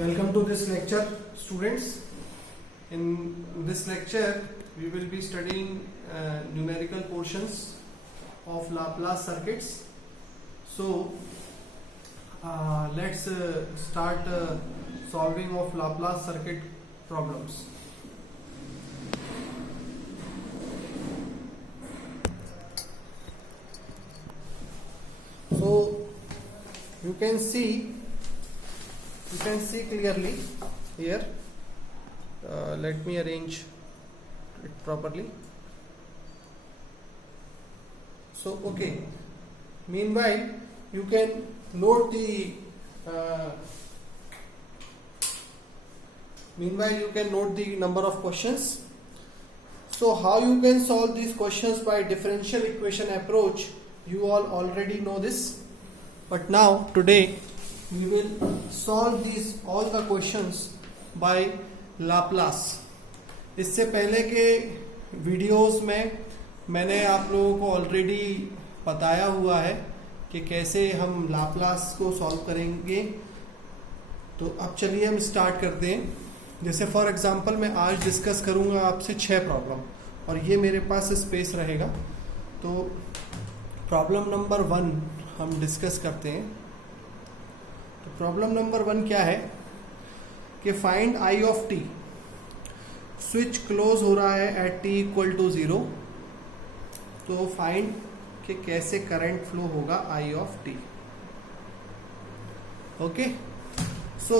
Welcome to this lecture, students. In this lecture, we will be studying numerical portions of Laplace circuits. So, let's start solving of Laplace circuit problems. So, you can see clearly here. Let me arrange it properly. So okay, meanwhile you can note the number of questions. So how you can solve these questions by differential equation approach, you all already know this, but now today we will solve all the questions by Laplace. इससे पहले के videos में मैंने आप लोगों को already बताया हुआ है कि कैसे हम लाप्लास को सॉल्व करेंगे. तो अब चलिए हम स्टार्ट करते हैं. जैसे फॉर एग्जांपल मैं आज डिस्कस करूंगा आपसे 6 प्रॉब्लम और ये मेरे पास स्पेस रहेगा. तो प्रॉब्लम नंबर 1 हम डिस्कस करते हैं. तो प्रॉब्लम नंबर 1 क्या है कि find I of T. Switch close हो रहा है एट टी इक्वल टू 0. तो फाइंड कि कैसे करंट फ्लो होगा आई ऑफ टी. ओके, सो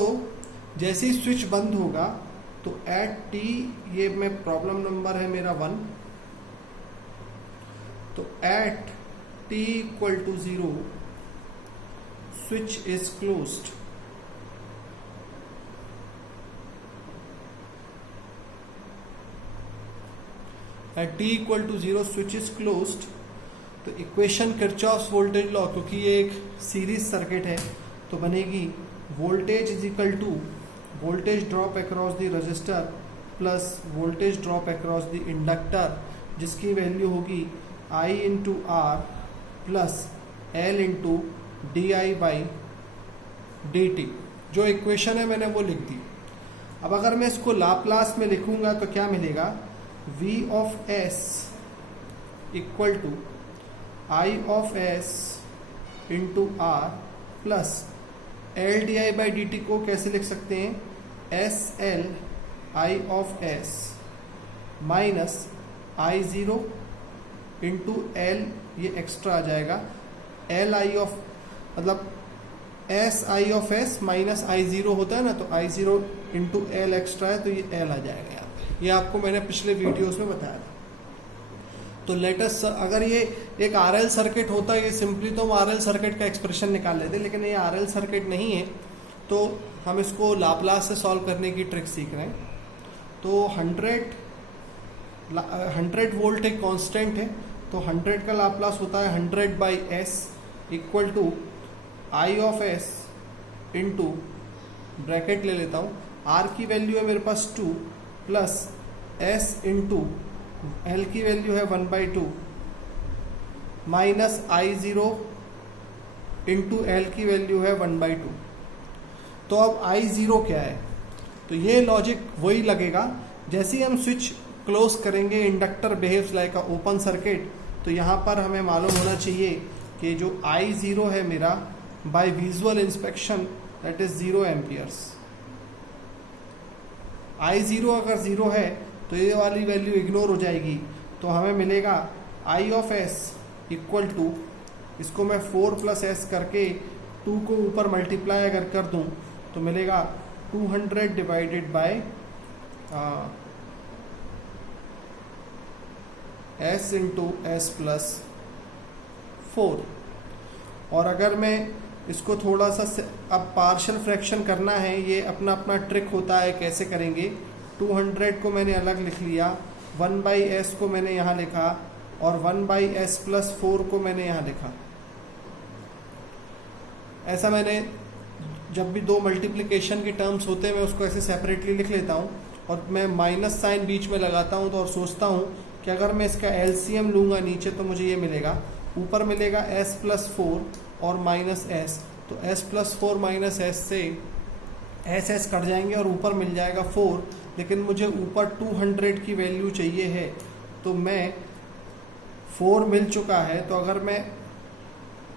जैसे ही स्विच बंद होगा तो एट टी, ये में प्रॉब्लम नंबर है मेरा 1. तो at T equal to 0 switch is closed. At t equal to 0 switch is closed. तो इक्वेशन किरचॉफ्स वोल्टेज लॉ, क्योंकि ये एक सीरीज सर्किट है, तो बनेगी voltage is equal to voltage drop across the resistor plus voltage drop across the inductor, जिसकी value होगी I into R plus L into D I by D T. जो equation है मैंने वो लिख दी. अब अगर मैं इसको लाप्लास में लिखूंगा तो क्या मिलेगा, V of S equal to I of S into R plus L D I by D T को कैसे लिख सकते हैं, S L I of S minus I zero into L, ये एक्स्ट्रा आ जाएगा, एल आई ऑफ मतलब S I of S minus I zero होता है ना, तो I zero into L extra है, तो ये एल आ जाएगा यहाँ पे. ये आपको मैंने पिछले वीडियोस में बताया था. तो लेटेस्ट अगर ये एक आरएल सर्किट होता है, ये सिंपली तो हम आरएल सर्किट का एक्सप्रेशन निकाल लेते, लेकिन ये आरएल सर्किट नहीं है, तो हम इसको लाप्लास से सॉल्व करने की ट्रिक सीख रहे हैं. तो 100 वोल्ट एक कांस्टेंट है, तो 100 का लाप्लास होता है 100 by S equal to I of S into bracket ले लेता हूँ, आर की वैल्यू है मेरे पास 2 प्लस एस इंटू एल की वैल्यू है 1/2 minus I zero into L की वैल्यू है 1/2. तो अब आई ज़ीरो क्या है, तो ये लॉजिक वही लगेगा. जैसे ही हम स्विच क्लोज करेंगे, inductor behaves like a open circuit, तो यहाँ पर हमें मालूम होना चाहिए कि जो आई ज़ीरो है मेरा by visual inspection that is 0 amperes. I zero अगर 0 है तो ये वाली वैल्यू इग्नोर हो जाएगी. तो हमें मिलेगा आई ऑफ एस इक्वल टू, इसको मैं 4 प्लस एस करके 2 को ऊपर मल्टीप्लाई अगर कर दूं तो मिलेगा 200 divided by S into S plus 4. और अगर मैं इसको थोड़ा सा अब पार्शियल फ्रैक्शन करना है, ये अपना अपना ट्रिक होता है, कैसे करेंगे. 200 को मैंने अलग लिख लिया, 1/s को मैंने यहाँ लिखा और 1/s प्लस 4 को मैंने यहाँ लिखा. ऐसा मैंने जब भी दो मल्टीप्लिकेशन के टर्म्स होते हैं मैं उसको ऐसे सेपरेटली लिख लेता हूँ और मैं माइनस साइन बीच में लगाता हूँ. तो और सोचता हूँ कि अगर मैं इसका एलसीएम लूँगा नीचे तो मुझे ये मिलेगा, ऊपर मिलेगा s प्लस 4 और माइनस एस. तो s प्लस 4 माइनस एस से एस एस कट जाएंगे और ऊपर मिल जाएगा 4, लेकिन मुझे ऊपर 200 की वैल्यू चाहिए है। तो मैं 4 मिल चुका है, तो अगर मैं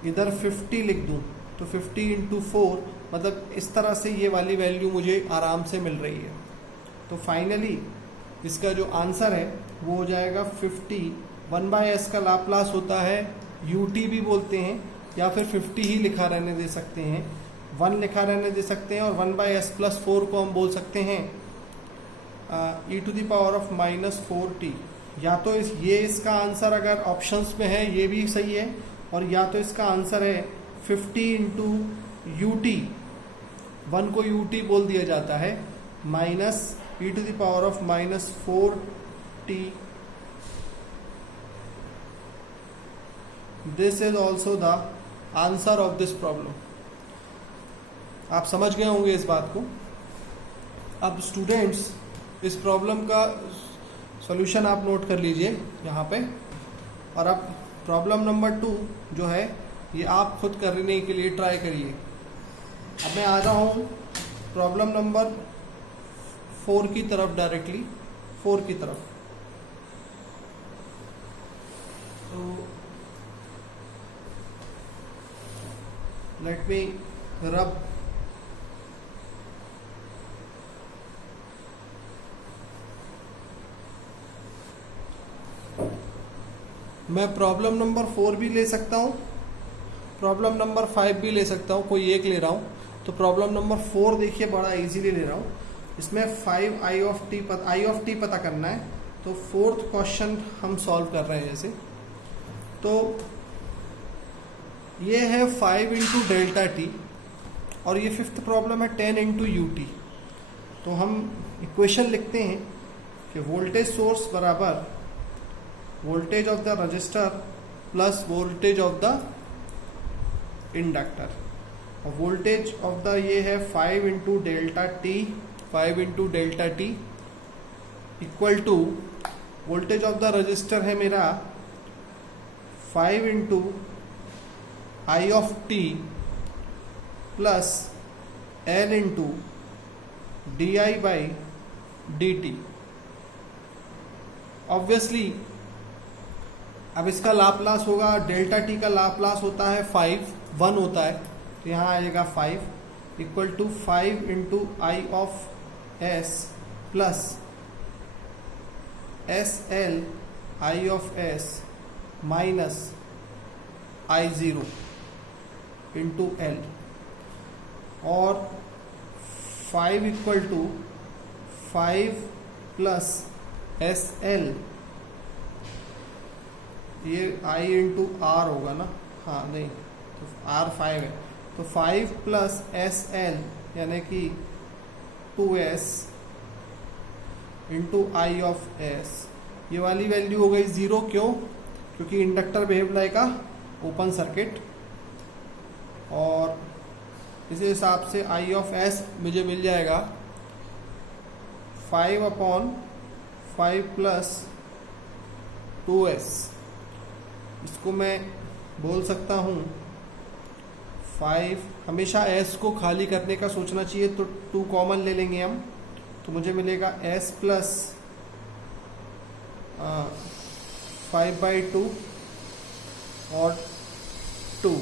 इधर 50 लिख दूं तो 50 इंटू 4 मतलब इस तरह से ये वाली वैल्यू मुझे आराम से मिल रही है। तो फाइनली इसका जो आंसर है वो हो जाएगा 50। 1/s का लाप्लास होता है ut भी बोलते हैं, या फिर 50 ही लिखा रहने दे सकते हैं, 1 लिखा रहने दे सकते हैं, और 1/s प्लस 4 को हम बोल सकते हैं e⁻⁻⁴t। या तो ये इसका आंसर अगर ऑप्शंस में है ये भी सही है, और या तो इसका आंसर है 50 इंटू ut, 1 को ut बोल दिया जाता है, minus e⁻⁻⁴t। This is also the answer of this problem. आप समझ गए होंगे इस बात को। अब स्टूडेंट्स इस प्रॉब्लम का सॉल्यूशन आप नोट कर लीजिए यहाँ पे, और अब प्रॉब्लम नंबर 2 जो है ये आप खुद करने के लिए ट्राई करिए। अब मैं आ रहा हूँ प्रॉब्लम नंबर 4 की तरफ, डायरेक्टली 4 की तरफ। तो लेट मी रब मैं प्रॉब्लम नंबर 4 भी ले सकता हूँ, प्रॉब्लम नंबर 5 भी ले सकता हूँ, कोई एक ले रहा हूँ। तो प्रॉब्लम नंबर 4 देखिए बड़ा इजीली ले रहा हूँ। इसमें 5i पता करना है। तो 4th क्वेश्चन हम सॉल्व कर रहे हैं जैसे। तो ये है 5 इंटू डेल्टा टी, और ये 5th प्रॉब्लम है 10 इंटू ut। तो हम इक्वेशन लिखते हैं कि वोल्टेज सोर्स बराबर voltage of the resistor plus voltage of the inductor, और वोल्टेज ऑफ द ये है 5 into delta T, 5 into delta T equal to voltage of the resistor है मेरा 5 into I of T plus L into D I by D T. Obviously अब इसका Laplace होगा, delta T का Laplace होता है 5, 1 होता है, तो यहाँ आएगा 5 equal to 5 into I of S plus S L I of S minus I0 into L, और 5 equal to 5 plus S L, ये I इंटू आर होगा ना, हाँ नहीं तो R 5 है, तो 5 प्लस एस एल यानी कि 2s into I of S. ये वाली वैल्यू हो गई 0, क्यों? क्योंकि inductor behave like a open circuit, और इस हिसाब से आई ऑफ एस मुझे मिल जाएगा 5/5 प्लस 2s। इसको मैं बोल सकता हूँ 5, हमेशा s को खाली करने का सोचना चाहिए, तो 2 कॉमन ले लेंगे हम, तो मुझे मिलेगा s प्लस 5/2 और 2।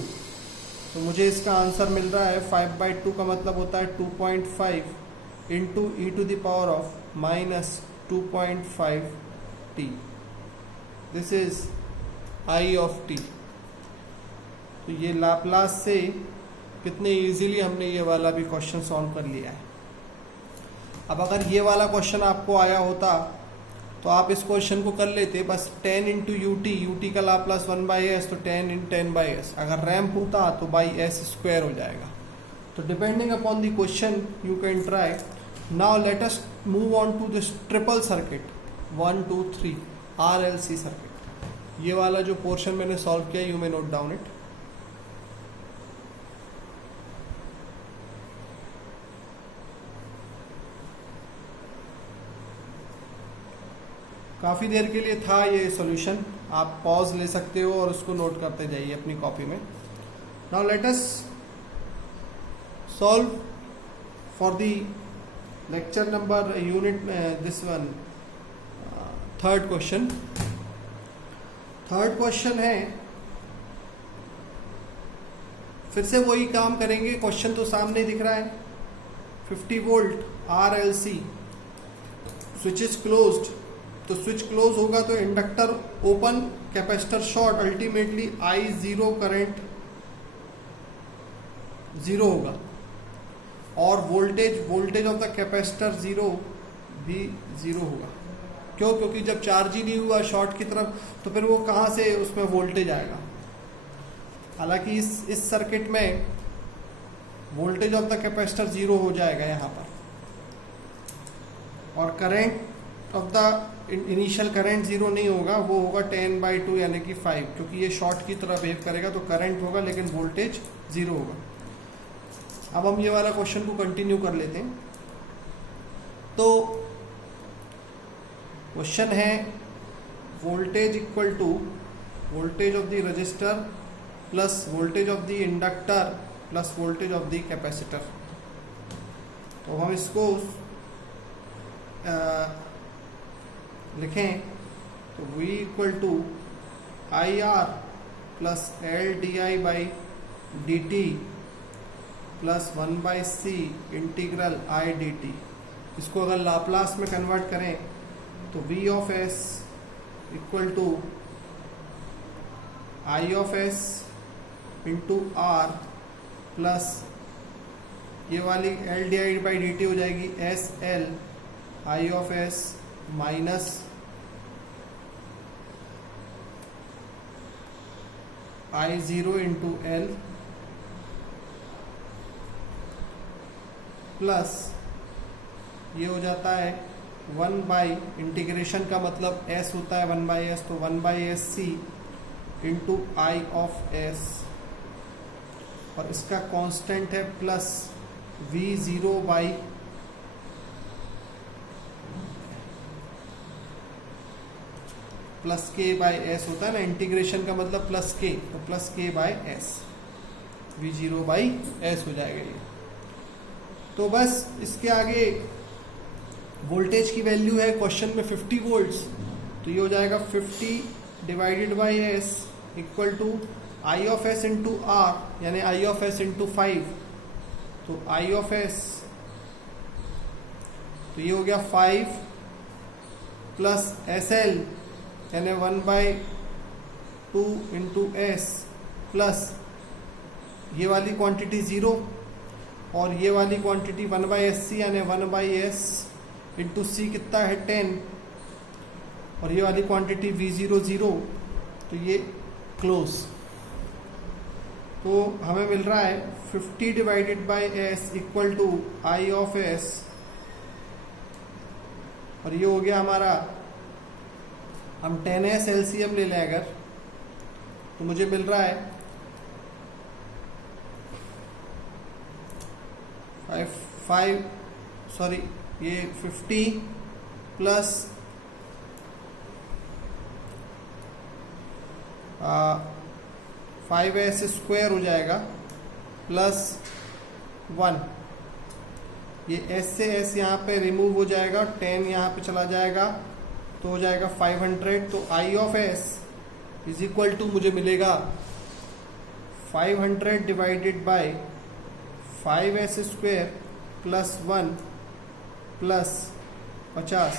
तो मुझे इसका आंसर मिल रहा है 5/2 का मतलब होता है 2.5 into e⁻⁻2.5t। This is I of T. तो ये लाप्लास से कितने इजीली हमने ये वाला भी क्वेश्चन सॉल्व कर लिया है। अब अगर ये वाला क्वेश्चन आपको आया होता तो आप इस क्वेश्चन को कर लेते, बस 10 इंटू ut का लाप्लास 1/s, तो 10 इन 10/s। अगर रैम्प होता तो s² हो जाएगा। तो depending upon the question you can try. Now let us move on to this triple circuit 1 2 3 RLC circuit. ये वाला जो पोर्शन मैंने सॉल्व किया, you may note down it. काफ़ी देर के लिए था ये सॉल्यूशन, आप पॉज ले सकते हो और उसको नोट करते जाइए अपनी कॉपी में। Now let us solve for the lecture number unit this one third question है, फिर से वही काम करेंगे. क्वेश्चन तो सामने दिख रहा है. 50 volt RLC, switch is closed. तो स्विच क्लोज होगा तो inductor open, capacitor short, ultimately I0 current 0 होगा और वोल्टेज ऑफ द कैपेसिटर 0 भी 0 होगा. क्यों? क्योंकि जब चार्ज ही नहीं हुआ शॉर्ट की तरफ, तो फिर वो कहाँ से उसमें वोल्टेज आएगा. हालांकि इस सर्किट में वोल्टेज ऑफ द कैपेसिटर 0 हो जाएगा यहाँ पर, और current of the initial current 0 नहीं होगा, वो होगा 10/2 यानी कि 5, क्योंकि ये शॉर्ट की तरह बिहेव करेगा तो करंट होगा लेकिन वोल्टेज 0 होगा. अब हम ये वाला क्वेश्चन को कंटिन्यू कर लेते हैं. तो क्वेश्चन है voltage equal to voltage of the resistor plus voltage of the inductor plus voltage of the capacitor. तो हम इसको लिखें तो V equal to IR plus LdI/dt plus 1/C integral I dt. इसको अगर लाप्लास में कन्वर्ट करें तो V of S equal to I of S into R plus ये वाली LdI/dt हो जाएगी SL I of S minus I0 into L plus ये हो जाता है 1 इंटीग्रेशन का मतलब S होता है 1/S, तो 1/SC into I of S, और इसका कांस्टेंट है प्लस V0 बाई प्लस के बाय एस होता है ना, इंटीग्रेशन का मतलब प्लस के, तो प्लस के by S, V0 by S हो जाएगा ये. तो बस इसके आगे वोल्टेज की वैल्यू है क्वेश्चन में 50 वोल्ट्स, तो ये हो जाएगा 50 divided by S equal to I of S into R यानी I ऑफ एस इंटू 5. तो I ऑफ एस तो ये हो गया 5 प्लस SL यानी 1/2 इंटू एस प्लस ये वाली क्वांटिटी 0 और ये वाली क्वांटिटी 1/SC यानी 1/S इंटू C कितना है 10, और ये वाली क्वांटिटी V0 0, तो ये क्लोज. तो हमें मिल रहा है 50 divided by S equal to I of S, और ये हो गया हमारा, हम 10S LCM ले लें अगर, तो मुझे मिल रहा है 50 प्लस 5S स्क्वायर हो जाएगा प्लस 1. ये S से S यहाँ पे रिमूव हो जाएगा, 10 यहाँ पे चला जाएगा तो हो जाएगा 500. तो I of S is equal to मुझे मिलेगा 500 divided by 5S square plus 1 plus 50.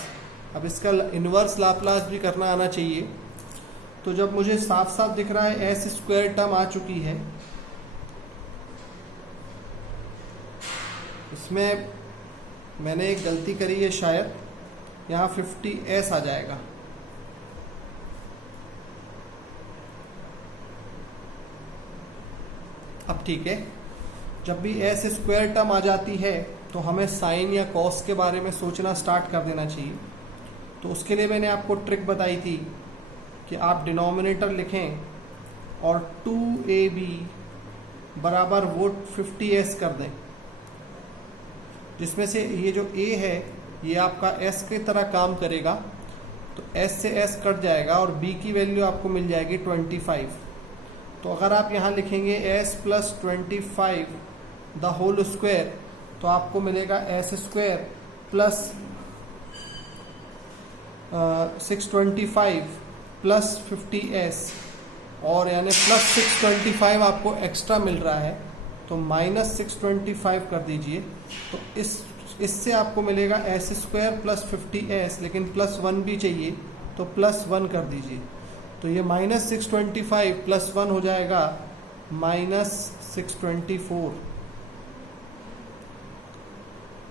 अब इसका इन्वर्स लाप्लास भी करना आना चाहिए. तो जब मुझे साफ साफ दिख रहा है S स्क्वायर टर्म आ चुकी है, इसमें मैंने एक गलती करी है शायद, यहाँ 50S आ जाएगा. अब ठीक है, जब भी S स्क्वायर टर्म आ जाती है तो हमें साइन या कॉस के बारे में सोचना स्टार्ट कर देना चाहिए. तो उसके लिए मैंने आपको ट्रिक बताई थी कि आप डिनोमिनेटर लिखें और 2AB बराबर वो 50S कर दें, जिसमें से ये जो A है ये आपका S की तरह काम करेगा, तो S से S कट जाएगा और B की वैल्यू आपको मिल जाएगी 25. तो अगर आप यहाँ लिखेंगे S plus 25 the whole square, तो आपको मिलेगा S square plus 625 plus 50s, और यानी प्लस 625 आपको एक्स्ट्रा मिल रहा है, तो माइनस 625 कर दीजिए। तो इससे आपको मिलेगा एस स्क्वायर प्लस 50s, लेकिन प्लस 1 भी चाहिए तो प्लस 1 कर दीजिए। तो ये माइनस 625 प्लस 1 हो जाएगा माइनस 624।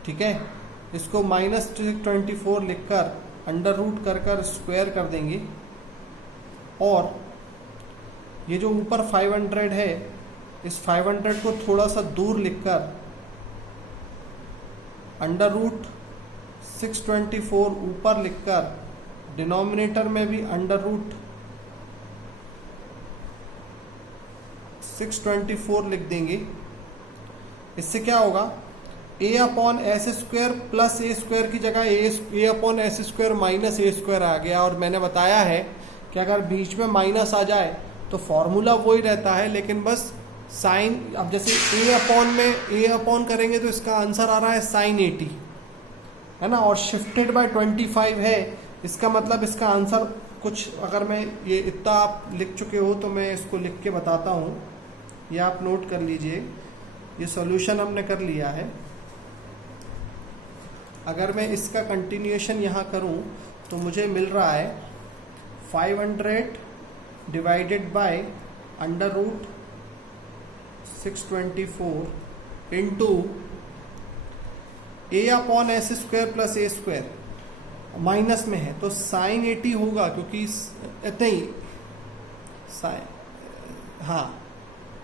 ठीक है, इसको माइनस 624 लिखकर अंडर रूट कर स्क्वायर कर देंगे, और ये जो ऊपर 500 है, इस 500 को थोड़ा सा दूर लिखकर अंडर रूट 624 ऊपर लिखकर डिनोमिनेटर में भी अंडर रूट 624 लिख देंगे। इससे क्या होगा, a upon S square plus A square की जगह ए अपॉन एस स्क्वायर माइनस ए स्क्वायर आ गया। और मैंने बताया है कि अगर बीच में माइनस आ जाए तो फॉर्मूला वही रहता है, लेकिन बस साइन, अब जैसे ए अपॉन में ए अपॉन करेंगे तो इसका आंसर आ रहा है साइन 80, है ना, और शिफ्टेड बाय 25 है, इसका मतलब इसका आंसर कुछ, अगर मैं ये इतना आप लिख चुके हो तो मैं इसको लिख के बताता हूँ, ये आप नोट कर लीजिए। ये सॉल्यूशन हमने कर लिया है। अगर मैं इसका कंटिन्यूएशन यहाँ करूँ तो मुझे मिल रहा है 500 divided by under root 624 into A upon S square plus A square, minus में है तो साइन 80 होगा, क्योंकि नहीं साइन, हाँ,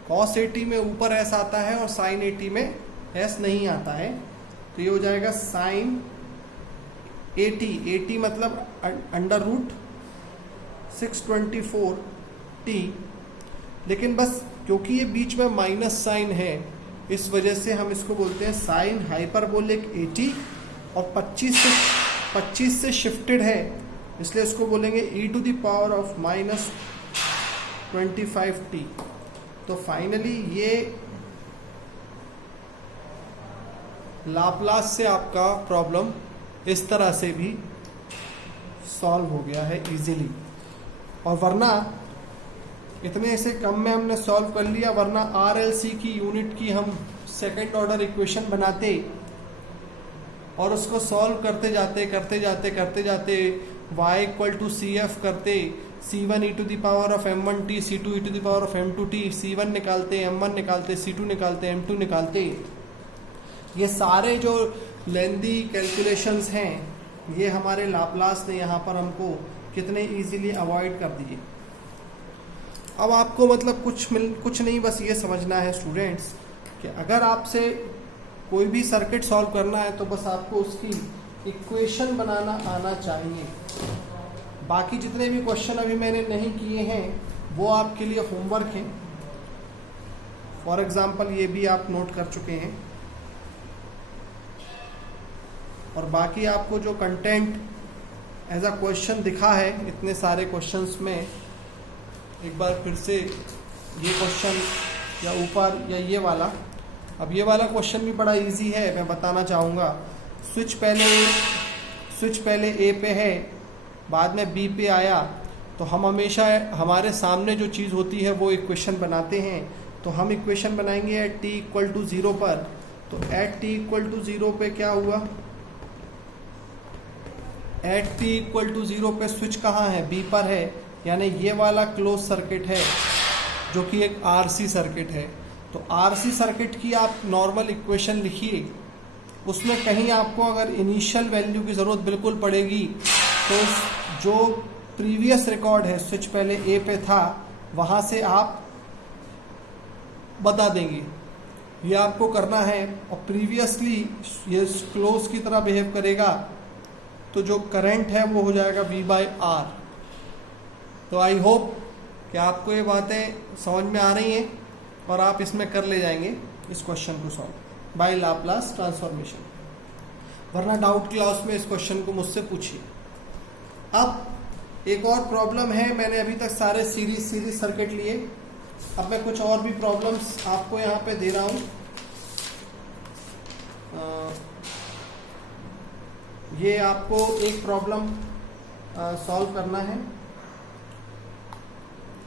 कॉस 80 में ऊपर एस आता है और साइन 80 में एस नहीं आता है, तो ये हो जाएगा साइन 80 मतलब अंडर रूट 624t। लेकिन बस क्योंकि ये बीच में माइनस साइन है, इस वजह से हम इसको बोलते हैं साइन हाइपरबोलिक 80, और 25 से शिफ्टेड है, इसलिए इसको बोलेंगे e to the power of minus 25t। तो फाइनली ये लाप्लास से आपका प्रॉब्लम इस तरह से भी सॉल्व हो गया है इजीली, और वरना इतने से कम में हमने सॉल्व कर लिया, वरना आरएलसी की यूनिट की हम सेकंड ऑर्डर इक्वेशन बनाते और उसको सॉल्व करते जाते y equal to C F करते, c1 e to the power of m1t, c2 e to the power of m2t, c1 निकालते, m1 निकालते, c2 निकालते, m2 निकालते। ये सारे जो लेंदी कैलकुलेशंस हैं ये हमारे लाप्लास ने यहाँ पर हमको कितने इजीली अवॉइड कर दिए। अब आपको मतलब कुछ नहीं, बस ये समझना है स्टूडेंट्स कि अगर आपसे कोई भी सर्किट सॉल्व करना है तो बस आपको उसकी इक्वेशन बनाना आना चाहिए। बाकी जितने भी क्वेश्चन अभी मैंने नहीं किए हैं वो आपके लिए होमवर्क हैं। फॉर एग्जांपल ये भी आप नोट कर चुके हैं, और बाकी आपको जो कंटेंट एज अ क्वेश्चन दिखा है इतने सारे क्वेश्चंस में, एक बार फिर से ये क्वेश्चन या ऊपर या ये वाला, अब ये वाला क्वेश्चन भी बड़ा इजी है, मैं बताना चाहूँगा। स्विच पहले ए पे है, बाद में बी पे आया, तो हम हमेशा हमारे सामने जो चीज़ होती है वो इक्वेशन बनाते हैं। तो हम इक्वेशन बनाएंगे एट टी इक्वल टू 0 पर। तो एट टी इक्वल टू 0 पे क्या हुआ, एट टी इक्वल टू 0 पे स्विच कहाँ है, बी पर है, यानी ये वाला क्लोज सर्किट है जो कि एक आरसी सर्किट है। तो आरसी सर्किट की आप नॉर्मल इक्वेशन लिखिए, उसमें कहीं आपको अगर इनिशियल वैल्यू की ज़रूरत बिल्कुल पड़ेगी तो जो प्रीवियस रिकॉर्ड है स्विच पहले ए पे था वहाँ से आप बता देंगे, ये आपको करना है। और प्रीवियसली ये क्लोज की तरह बिहेव करेगा तो जो करंट है वो हो जाएगा V/R। तो आई होप कि आपको ये बातें समझ में आ रही हैं और आप इसमें कर ले जाएंगे इस क्वेश्चन को सॉल्व बाय लाप्लास ट्रांसफॉर्मेशन। वरना डाउट क्लास में इस क्वेश्चन को मुझसे पूछिए। अब एक और प्रॉब्लम है, मैंने अभी तक सारे सीरीज सर्किट लिए, अब मैं कुछ और भी प्रॉब्लम्स आपको यहाँ पे दे रहा हूँ। ये आपको एक प्रॉब्लम सॉल्व करना है,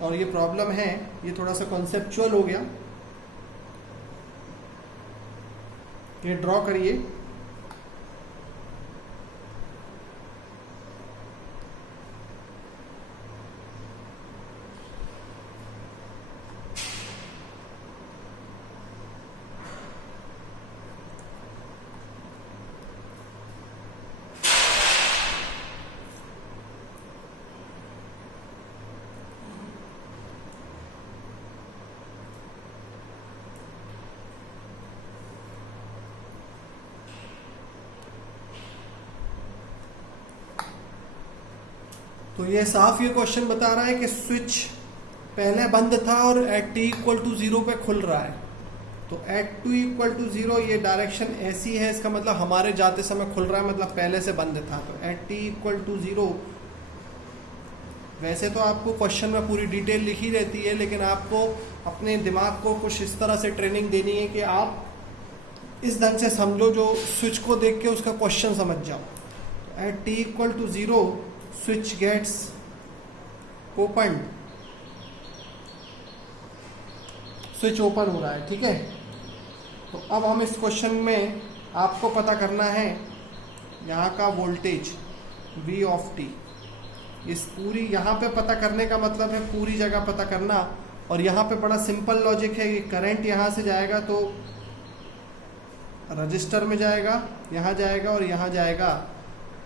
और ये प्रॉब्लम है, ये थोड़ा सा कॉन्सेप्चुअल हो गया। ये ड्रॉ करिए। तो ये साफ ये क्वेश्चन बता रहा है कि स्विच पहले बंद था और एट टी इक्वल टू 0 पे खुल रहा है। तो एट टू इक्वल टू 0 ये डायरेक्शन ऐसी है, इसका मतलब हमारे जाते समय खुल रहा है, मतलब पहले से बंद था। तो एट टी इक्वल टू 0, वैसे तो आपको क्वेश्चन में पूरी डिटेल लिखी रहती है, लेकिन आपको अपने दिमाग को कुछ इस तरह से ट्रेनिंग देनी है कि आप इस ढंग से समझो जो स्विच को देख के उसका क्वेश्चन समझ जाओ। At T equal to 0 switch gets open, switch open हो रहा है, ठीक है। तो अब हम इस क्वेश्चन में आपको पता करना है यहाँ का वोल्टेज V ऑफ टी। इस पूरी यहाँ पे पता करने का मतलब है पूरी जगह पता करना, और यहाँ पे बड़ा सिंपल लॉजिक है। ये करंट यहाँ से जाएगा तो रजिस्टर में जाएगा, यहाँ जाएगा और यहाँ जाएगा,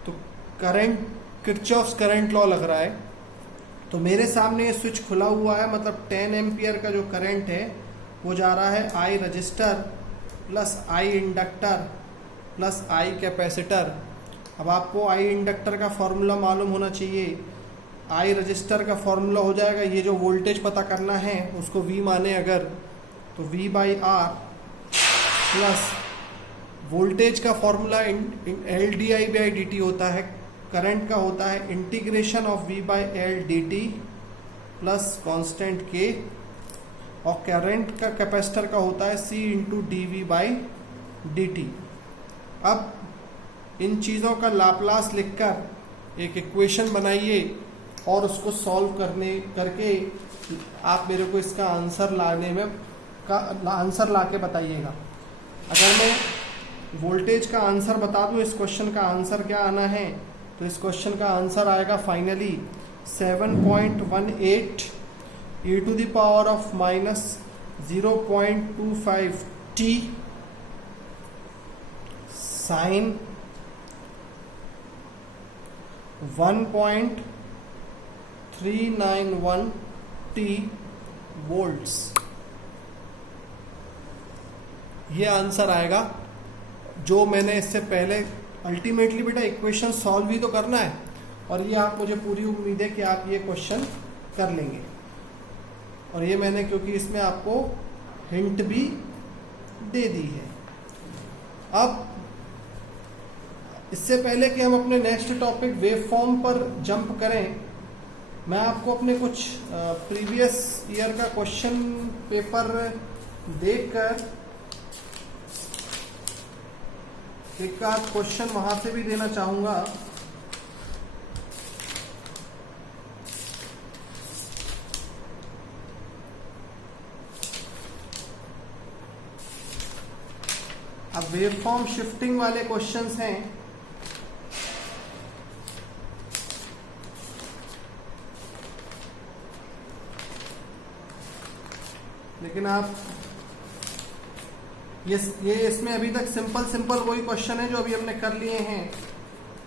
तो करंट किरचॉफ्स करंट लॉ लग रहा है। तो मेरे सामने ये स्विच खुला हुआ है, मतलब 10 एम्पियर का जो करंट है वो जा रहा है I register plus I inductor plus I capacitor. अब आपको आई इंडक्टर का फॉर्मूला मालूम होना चाहिए, आई रजिस्टर का फॉर्मूला हो जाएगा, ये जो वोल्टेज पता करना है उसको V माने अगर, तो V by R plus voltage का formula L D I by D T होता है, करंट का होता है integration of V by L D T plus constant के, और करंट का कैपेसिटर का होता है C into D V by D T. अब इन चीज़ों का लाप्लास लिखकर एक इक्वेशन बनाइए और उसको सॉल्व करके आप मेरे को इसका आंसर लाने में आंसर ला के बताइएगा। अगर मैं वोल्टेज का आंसर बता दूं, इस क्वेश्चन का आंसर क्या आना है, तो इस क्वेश्चन का आंसर आएगा finally 7.18 e to the power of minus 0.25 t sine 1.391 t volts. ये आंसर आएगा जो मैंने इससे पहले। अल्टीमेटली बेटा इक्वेशन सॉल्व ही तो करना है, और ये आप मुझे पूरी उम्मीद है कि आप ये क्वेश्चन कर लेंगे। और ये मैंने क्योंकि इसमें आपको हिंट भी दे दी है। अब इससे पहले कि हम अपने नेक्स्ट टॉपिक वेव फॉर्म पर जंप करें, मैं आपको अपने कुछ प्रीवियस ईयर का क्वेश्चन पेपर देखकर एक आध क्वेश्चन वहां से भी देना चाहूंगा। अब वेवफॉर्म शिफ्टिंग वाले क्वेश्चंस हैं, लेकिन आप ये इसमें अभी तक सिंपल वही क्वेश्चन है जो अभी हमने कर लिए हैं।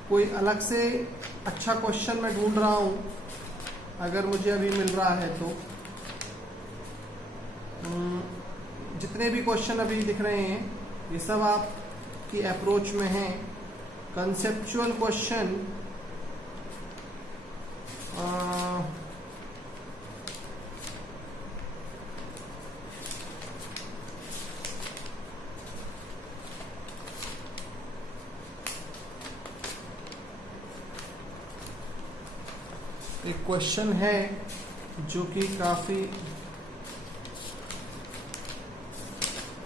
कोई अलग से अच्छा क्वेश्चन मैं ढूंढ रहा हूं, अगर मुझे अभी मिल रहा है तो। जितने भी क्वेश्चन अभी दिख रहे हैं ये सब आपकी अप्रोच में हैं। कंसेप्चुअल क्वेश्चन एक क्वेश्चन है जो कि काफी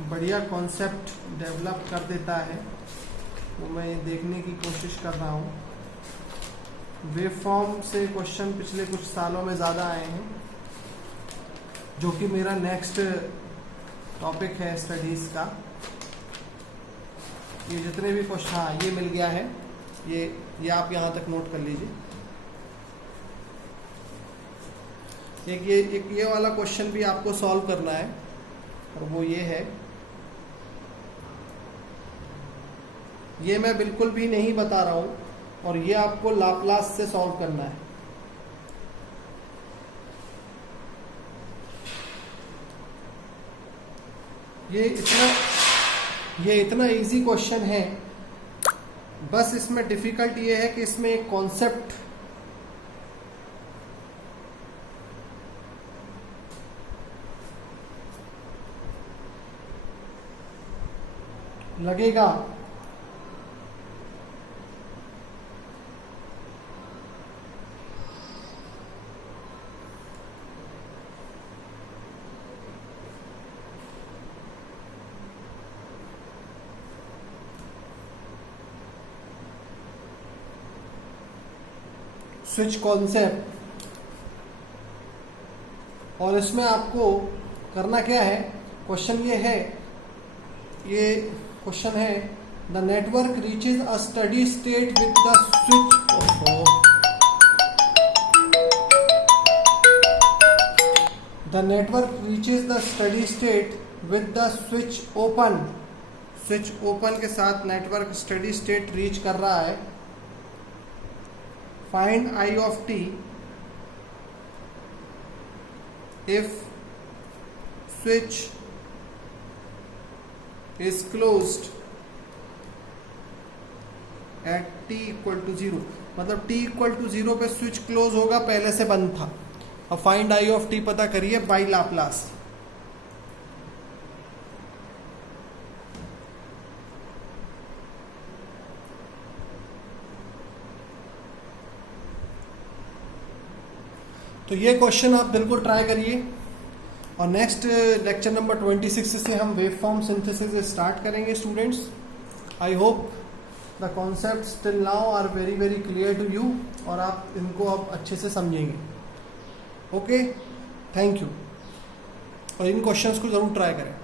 बढ़िया कॉन्सेप्ट डेवलप कर देता है, वो मैं ये देखने की कोशिश कर रहा हूँ। वेव फॉर्म से क्वेश्चन पिछले कुछ सालों में ज़्यादा आए हैं, जो कि मेरा नेक्स्ट टॉपिक है स्टडीज़ का। ये जितने भी क्वेश्चन, हाँ ये मिल गया है, ये आप यहाँ तक नोट कर लीजिए। एक ये वाला क्वेश्चन भी आपको सॉल्व करना है, और वो ये है, ये मैं बिल्कुल भी नहीं बता रहा हूँ, और ये आपको लाप्लास से सॉल्व करना है। ये इतना इजी क्वेश्चन है, बस इसमें डिफिकल्ट ये है कि इसमें एक कॉन्सेप्ट लगेगा। स्विच कॉन्सेप्ट, और इसमें आपको करना क्या है, क्वेश्चन ये है, ये क्वेश्चन है, the network reaches a steady state with the switch, the network reaches the steady state with the switch open. Switch open के साथ नेटवर्क स्टडी स्टेट रीच कर रहा है। Find I of t if switch is closed at t equal to 0। मतलब t equal to 0 पे switch close होगा, पहले से बंद था। अब फाइंड I of t पता करिए बाई लाप्लास। तो ये क्वेश्चन आप बिल्कुल ट्राई करिए, और नेक्स्ट लेक्चर नंबर 26 से हम वेव फॉर्म सिंथेसिस स्टार्ट करेंगे students. I hope the concepts till now are very very clear to you, और आप इनको अब अच्छे से समझेंगे। ओके, थैंक यू, और इन क्वेश्चंस को ज़रूर ट्राई करें।